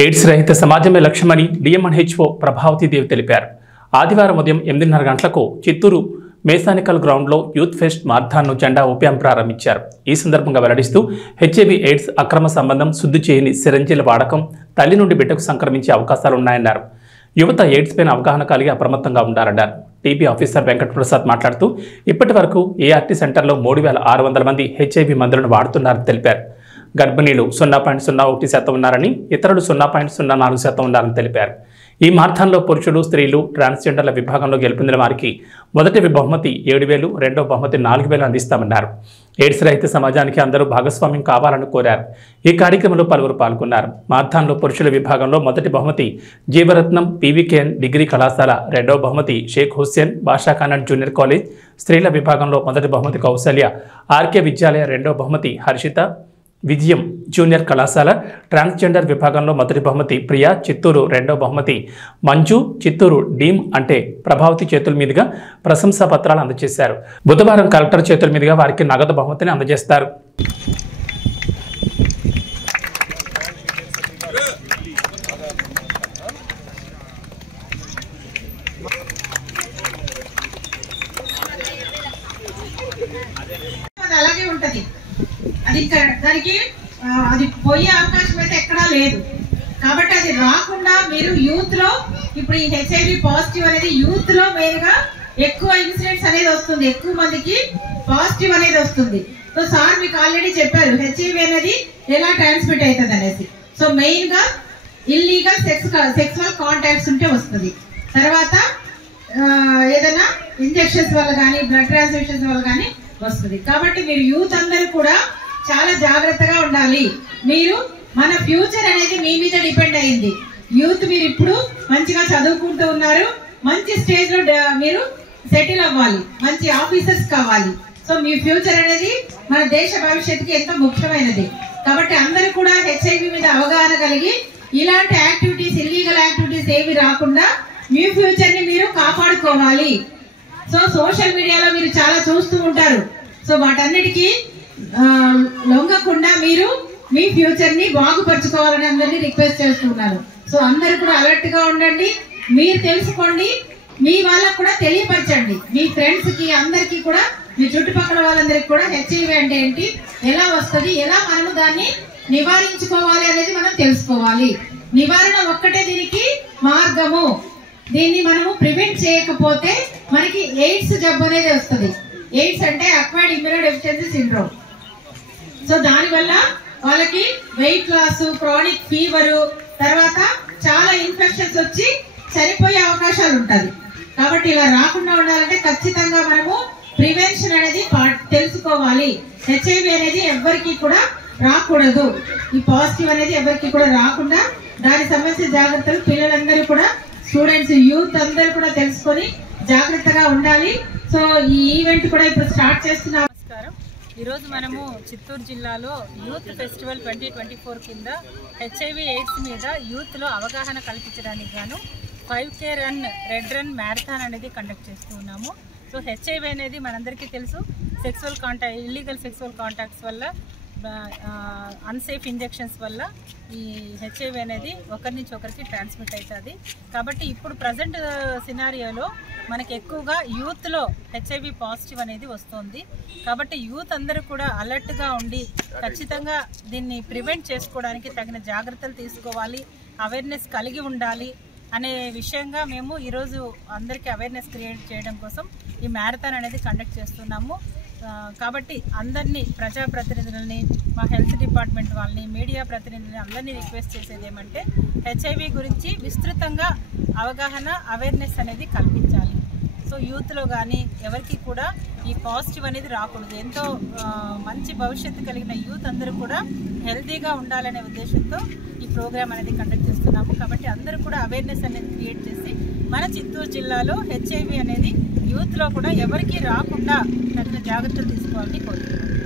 AIDS రహిత సమాజమే లక్ష్యమని డిఎంఎన్హెచ్ఓ ప్రభావతి దేవి తెలిపారు. ఆదివారం ఉదయం 8:30 గంటలకు చిత్తూరు మేసానికల్ గ్రౌండ్లో యూత్ ఫెస్ట్ మార్థాన్ను జెండా ఊపాం ప్రారంభించారు. ఈ సందర్భంగా వెల్లడిస్తూ హెచ్ఐవి ఎయిడ్స్ అక్రమ సంబంధం, శుద్ధి చేయని సిరంజీల వాడకం తల్లి నుండి బిడ్డకు సంక్రమించే అవకాశాలున్నాయన్నారు. యువత ఎయిడ్స్ పైన అవగాహన కలిగి అప్రమత్తంగా ఉండాలన్నారు. టీబీ ఆఫీసర్ వెంకటప్రసాద్ మాట్లాడుతూ ఇప్పటి వరకు ఏఆర్టీ సెంటర్లో 3600 మంది హెచ్ఐవి మందులను వాడుతున్నారని తెలిపారు. గర్భిణీలు 0.01% ఉన్నారని, ఇతరులు 0.04% ఉన్నారని తెలిపారు. ఈ మార్థాన్లో పురుషులు, స్త్రీలు, ట్రాన్స్జెండర్ల విభాగంలో గెలుపొందిన వారికి మొదటి బహుమతి 7,000, రెండో బహుమతి 4,000 అందిస్తామన్నారు. ఎయిడ్స్ రహిత సమాజానికి అందరూ భాగస్వామ్యం కావాలని కోరారు. ఈ కార్యక్రమంలో పలువురు పాల్గొన్నారు. మార్థాన్లో పురుషుల విభాగంలో మొదటి బహుమతి జీవరత్నం పీవీకేఎన్ డిగ్రీ కళాశాల, రెండో బహుమతి షేక్ హుస్సేన్ బాషా ఖాన్ జూనియర్ కాలేజ్, స్త్రీల విభాగంలో మొదటి బహుమతి కౌశల్య ఆర్కే విద్యాలయ, రెండో బహుమతి హర్షిత విజయం జూనియర్ కళాశాల, ట్రాన్స్జెండర్ విభాగంలో మొదటి బహుమతి ప్రియా చిత్తూరు, రెండో బహుమతి మంజు చిత్తూరు డీమ్ అంటే ప్రభావతి చేతుల మీదుగా ప్రశంసా పత్రాలు అందజేశారు. బుధవారం కలెక్టర్ చేతుల మీదుగా వారికి నగదు బహుమతిని అందజేస్తారు. అది పోయే అవకాశం అయితే ఎక్కడా లేదు. కాబట్టి అది రాకుండా మీరు యూత్ లో, ఇప్పుడు ఈ హెచ్ఐవి పాజిటివ్ అనేది యూత్ లో మెయిన్ గా ఎక్కువ ఇన్సిడెంట్స్ అనేది వస్తుంది, ఎక్కువ మందికి పాజిటివ్ అనేది వస్తుంది. సో సార్ మీకు ఆల్రెడీ చెప్పారు హెచ్ఐవి అనేది ఎలా ట్రాన్స్మిట్ అవుతుంది అనేసి. సో మెయిన్ గా ఇల్లీగల్ సెక్సువల్ కాంటాక్ట్స్ ఉంటే వస్తుంది. తర్వాత ఏదైనా ఇంజెక్షన్స్ వల్ల కానీ, బ్లడ్ ట్రాన్స్ఫ్యూషన్స్ వల్ల కానీ వస్తుంది. కాబట్టి మీరు యూత్ అందరూ కూడా చాలా జాగ్రత్తగా ఉండాలి. మీరు మన ఫ్యూచర్ అనేది మీ మీద డిపెండ్ అయింది. యూత్ మీరు ఇప్పుడు మంచిగా చదువుకుంటూ ఉన్నారు, మంచి స్టేజ్ లో మీరు సెటిల్ అవ్వాలి, మంచి ఆఫీసర్స్ కావాలి. సో మీ ఫ్యూచర్ అనేది మన దేశ భవిష్యత్తుకి ఎంతో ముఖ్యమైనది. కాబట్టి అందరూ కూడా హెచ్ఐవి మీద అవగాహన కలిగి ఇలాంటి యాక్టివిటీస్, ఇల్లీగల్ యాక్టివిటీస్ ఏవి రాకుండా మీ ఫ్యూచర్ ని మీరు కాపాడుకోవాలి. సో సోషల్ మీడియాలో మీరు చాలా చూస్తూ ఉంటారు. సో వాటన్నిటికీ లొంగకుండా మీరు మీ ఫ్యూచర్ ని బాగుపరచుకోవాలని అందరినీ రిక్వెస్ట్ చేస్తున్నారు. సో అందరూ కూడా అలర్ట్ గా ఉండండి, మీరు తెలుసుకోండి, మీ వాళ్ళకు కూడా తెలియపరచండి. మీ ఫ్రెండ్స్ కి అందరికీ కూడా, మీ చుట్టుపక్కల వాళ్ళందరికీ కూడా హెచ్ఐవి అంటే ఏంటి, ఎలా వస్తుంది, ఎలా మనము దాన్ని నివారించుకోవాలి అనేది మనం తెలుసుకోవాలి. నివారణ ఒక్కటే దీనికి మార్గము. దీన్ని మనము ప్రివెంట్ చేయకపోతే మనకి ఎయిడ్స్ జబ్బు అనేది వస్తుంది. ఎయిడ్స్ అంటే అక్వైర్డ్ ఇమ్యూనోడెఫిషియన్సీ సిండ్రోమ్. సో దానివల్ల వాళ్ళకి వెయిట్ లాస్, క్రానిక్ ఫీవర్, తర్వాత చాలా ఇన్ఫెక్షన్స్ వచ్చి చనిపోయే అవకాశాలు ఉంటుంది. కాబట్టి ఇలా రాకుండా ఉండాలంటే ఖచ్చితంగా మనము ప్రివెన్షన్ అనేది తెలుసుకోవాలి. హెచ్ఐవి అనేది ఎవరికి కూడా రాకూడదు, ఈ పాజిటివ్ అనేది ఎవరికి కూడా రాకుండా దానికి సంబంధించిన జాగ్రత్తలు పిల్లలందరూ కూడా, స్టూడెంట్స్, యూత్ అందరూ కూడా తెలుసుకొని జాగ్రత్తగా ఉండాలి. సో ఈ ఈవెంట్ కూడా ఇప్పుడు స్టార్ట్ చేస్తున్నాం. నమస్కారం. ఈరోజు మనము చిత్తూరు జిల్లాలో యూత్ ఫెస్టివల్ 2024 కింద హెచ్ఐవి ఎయిడ్స్ మీద యూత్లో అవగాహన కల్పించడానికి గాను 5K run, red run marathon అనేది కండక్ట్ చేస్తూ ఉన్నాము. సో హెచ్ఐవి అనేది మనందరికీ తెలుసు, ఇల్లీగల్ సెక్సువల్ కాంటాక్ట్స్ వల్ల, అన్సేఫ్ ఇంజెక్షన్స్ వల్ల ఈ హెచ్ఐవి అనేది ఒకరి నుంచి ఒకరికి ట్రాన్స్మిట్ అవుతుంది. కాబట్టి ఇప్పుడు ప్రజెంట్ సినారియోలో మనకి ఎక్కువగా యూత్లో హెచ్ఐవి పాజిటివ్ అనేది వస్తుంది. కాబట్టి యూత్ అందరూ కూడా అలర్ట్గా ఉండి ఖచ్చితంగా దీన్ని ప్రివెంట్ చేసుకోవడానికి తగిన జాగ్రత్తలు తీసుకోవాలి, అవేర్నెస్ కలిగి ఉండాలి అనే విషయంగా మేము ఈరోజు అందరికీ అవేర్నెస్ క్రియేట్ చేయడం కోసం ఈ మ్యారథాన్ అనేది కండక్ట్ చేస్తున్నాము. కాబట్టి అందరినీ, ప్రజాప్రతినిధులని, మా హెల్త్ డిపార్ట్మెంట్ వాళ్ళని, మీడియా ప్రతినిధులని అందరినీ రిక్వెస్ట్ చేసేది ఏమంటే హెచ్ఐవి గురించి విస్తృతంగా అవగాహన, అవేర్నెస్ అనేది కల్పించాలి. సో యూత్లో కానీ ఎవరికి కూడా ఈ పాజిటివ్ అనేది రాకూడదు. ఎంతో మంచి భవిష్యత్తు కలిగిన యూత్ అందరూ కూడా హెల్తీగా ఉండాలనే ఉద్దేశంతో ఈ ప్రోగ్రామ్ అనేది కండక్ట్ చేస్తున్నాము. కాబట్టి అందరూ కూడా అవేర్నెస్ అనేది క్రియేట్ చేసి మన చిత్తూరు జిల్లాలో హెచ్ఐవి అనేది యూత్లో కూడా ఎవరికి రాకుండా తగిన జాగ్రత్తలు తీసుకోవాలని కోరుతున్నాము.